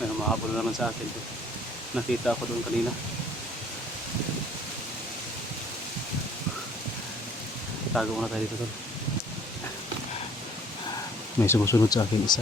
May humahabol naman sa akin. Nakita ako doon kanina. Tago muna tayo dito doon. May sumusunod sa akin isa.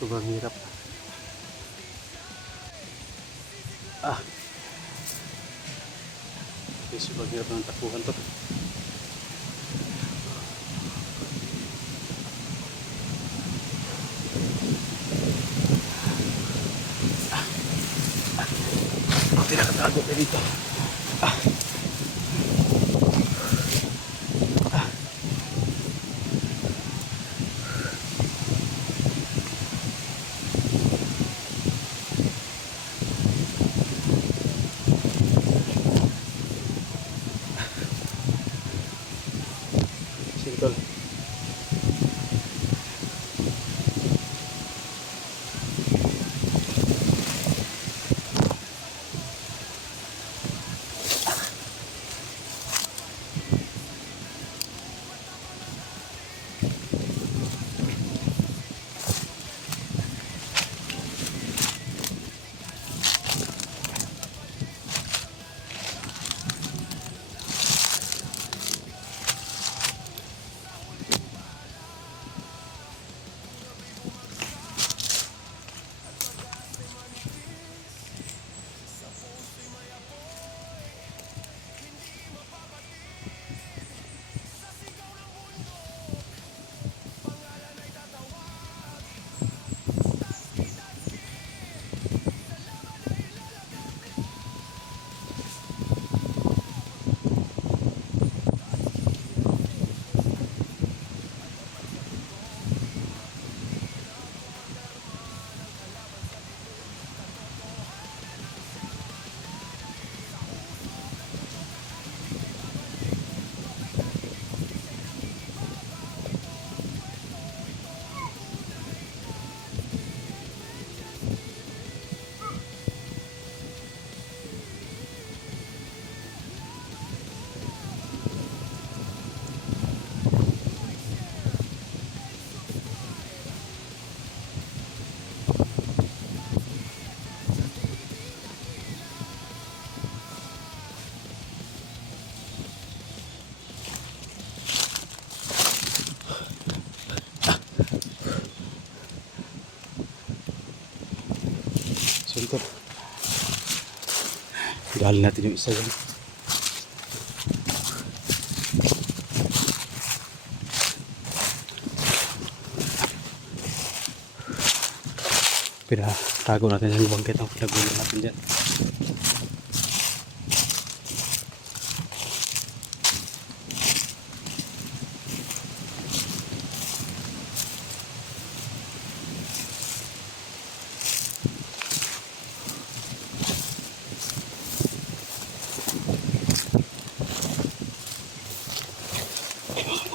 Sobrang hirap. Sobrang hirap ng takbuhan to. Buti nakatago tayo dito. Sintol. Sintol. Galin natin yung isa yan. Pinatago natin yung bangkit ang pinagulo natin dyan.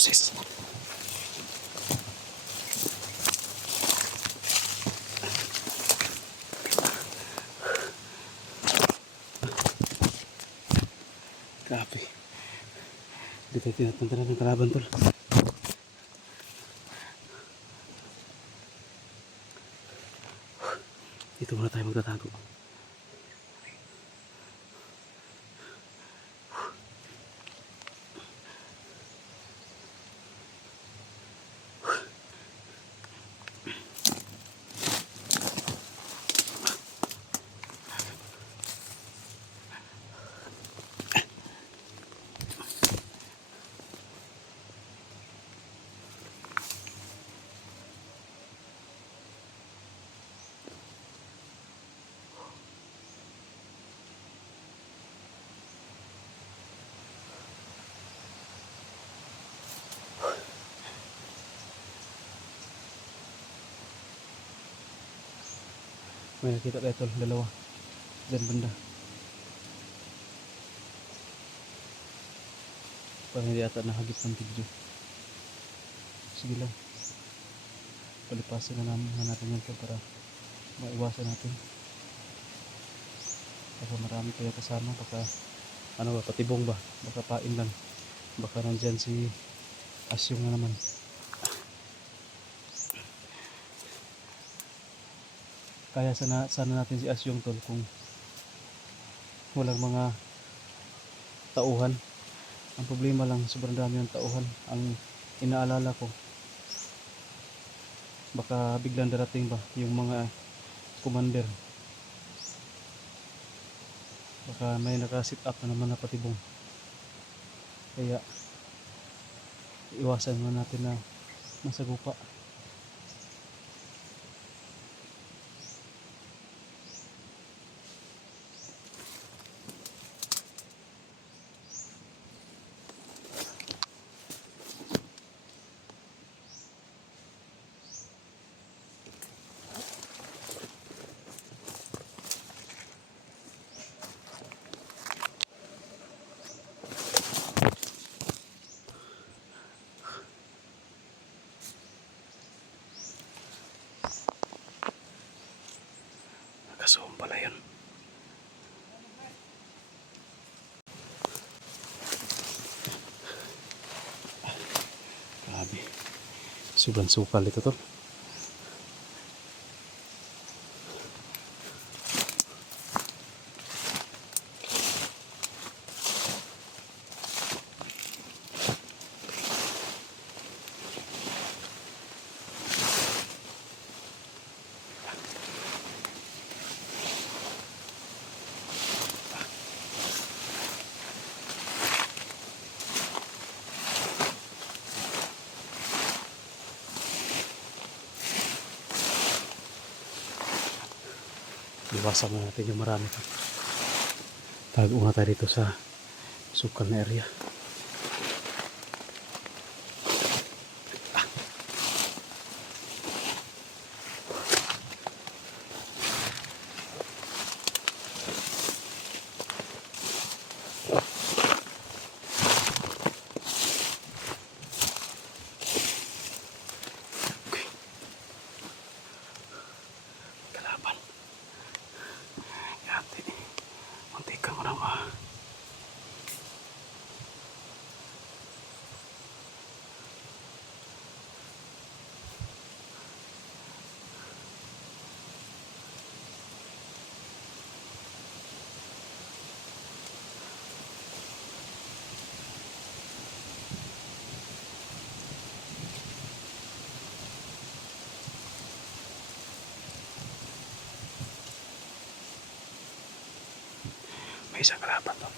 boses. Grabe. Dito tinapunta na ng kalaban tol. Dito muna tayo magtatago. May nakita tayo tol, dalawa. Diyan banda. Parang hindi ata nahagip ng video. Sige lang. Palipasin na natin yan para maiwasan natin. Baka marami tayo kasama. Baka ano ba, patibong ba? Baka pain lang. Baka nandyan si Asyong na naman. Kaya sana natin si Asyong tol kung walang mga tauhan. Ang problema lang, sobrang dami ng tauhan. Ang inaalala ko, baka biglang darating ba yung mga commander. Baka may naka-sit up na naman na patibong. Kaya iwasan mo natin na masagupa. Kasuong pala yun. Grabe. Sobrang sukal ito tol. Iwasan na natin yung marami pa. Tago nga tayo dito sa sukal na area. May isang kalaban to.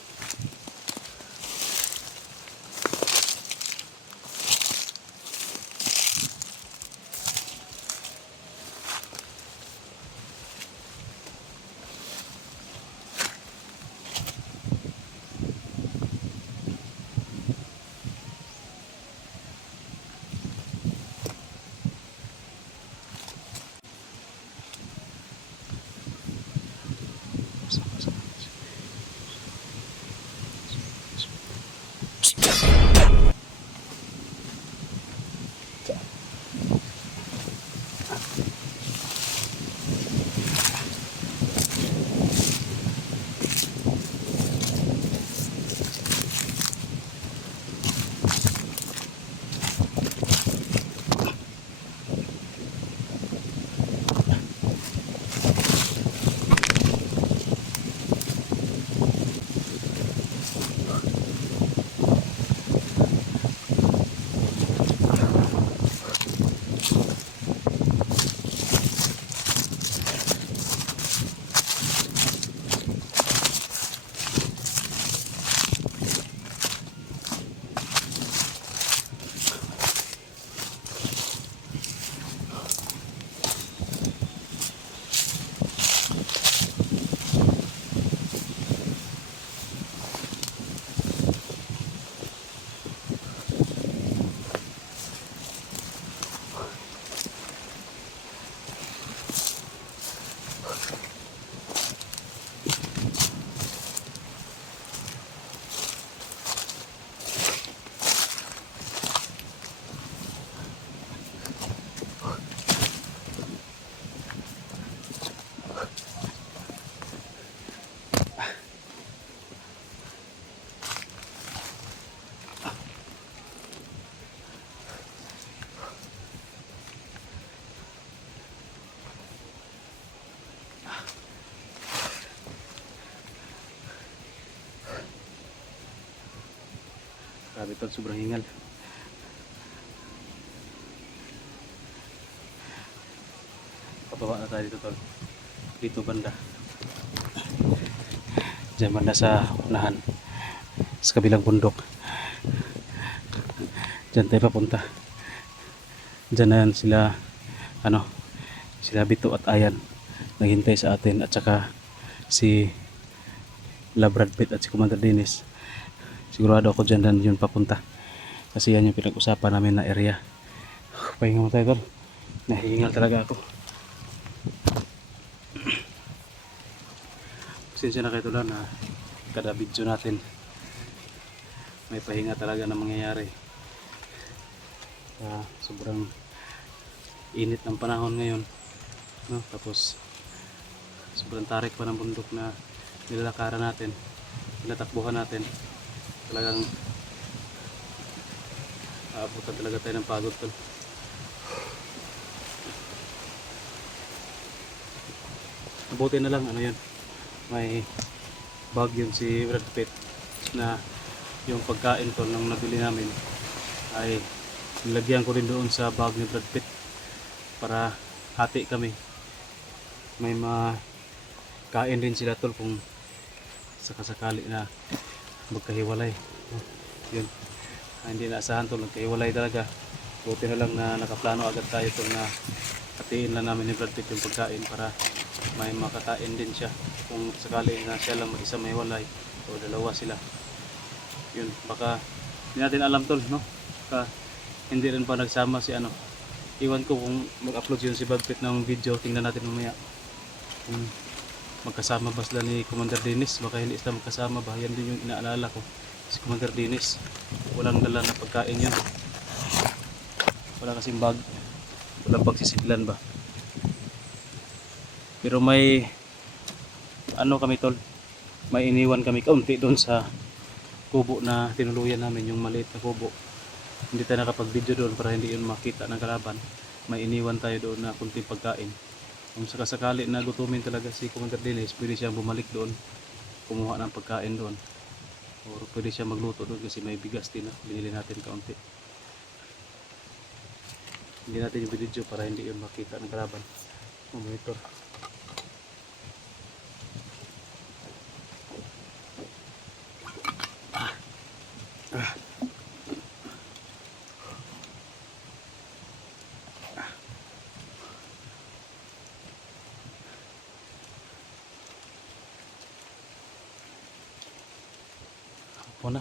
tol, sobrang hingal. Pababa na tayo dito tol. Dito banda. Diyan banda sa unahan. Sa kabilang bundok. Diyan tayo papunta. Diyan na yan sila, ano, sila Bito at Ayan. Naghintay sa atin at saka si Brad Pitt at si Commander Dennis. Sigurado ako dyan na yun papunta. Kasi yan yung pinag-usapan namin na area. Pahinga mo tayo tol. Nahihingal talaga ako. Pasensya na kayo tol na kada video natin may pahinga talaga na mangyayari. Sobrang init ng panahon ngayon, no? Tapos sobrang tarik pa ng bundok na nilalakaran natin, nilatakbuhan natin. Talagang aabutan talaga tayo ng pagod tol. Mabuti na lang, ano yun, may bag yun si Brad Pitt na yung pagkain tol nung nabili namin ay nilagyan ko rin doon sa bag ni Brad Pitt para hati kami. May makain din sila tol kung sakasakali na magkahiwalay. Yun, hindi naasahan tol, magkahiwalay talaga. Buti na lang na nakaplano agad tayo tol na hatiin lang namin ni Brad Pitt yung pagkain para may makakain din siya kung sakali na siya lang mag-isa may walay o dalawa sila. Yun, baka hindi natin alam tol, no? Baka hindi rin pa nagsama si ano. Iwan ko kung mag-upload yun si Brad Pitt ng video, tingnan natin mamaya kung magkasama ba sila ni Commander Dennis. Baka hindi sila magkasama ba, yan din yung inaalala ko, si Commander Dennis walang dala na pagkain yun, wala kasing bag, walang pagsisidlan ba. Pero may ano kami tol, may iniwan kami kaunti doon sa kubo na tinuluyan namin, yung maliit na kubo. Hindi tayo nakapag-video doon para hindi yun makita ng kalaban. May iniwan tayo doon na kunting pagkain. Kung sakasakali na gutumin talaga si Commander Dennis, pwede siyang bumalik doon, kumuha ng pagkain doon. O pwede siya magluto doon kasi may bigas din na binili natin kaunti. Hindi natin yung video para hindi yun makita ng kalaban. Monitor. Apo na.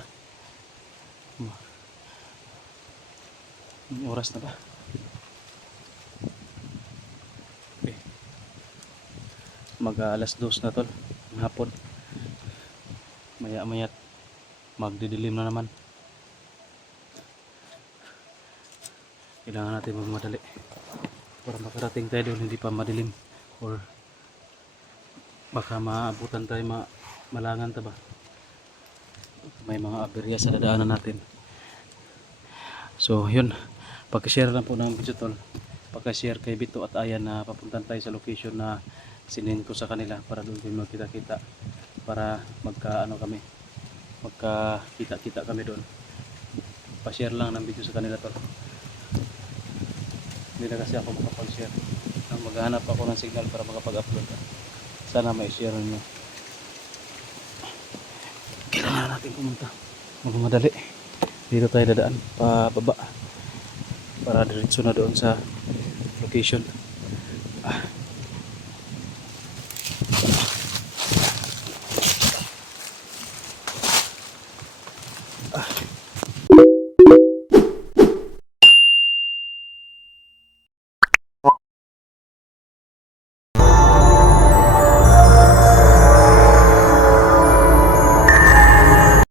May oras na ba? Okay. Mag-alas 2 na tol ng hapon. Maya-maya magdidilim na naman. Kailangan natin magmadali para makarating tayo doon hindi pa madilim, or baka maabutan tayo, malangan ta ba, may mga aberya sa dadaanan natin. So yun, pag-share lang po ng video tol, pag-share kay Bito at Ayan na papuntan tayo sa location na sinin ko sa kanila para doon kami magkita-kita, para magkakita-kita kami doon. Pa-share lang ng video sa kanila tol. Hindi na kasi ako makapag-share. Maghanap ako ng signal para makapag-upload. Sana ma-share nyo. Kailangan natin pumunta. Magmadali. Dito tayo dadaan pababa para diretso na doon sa location.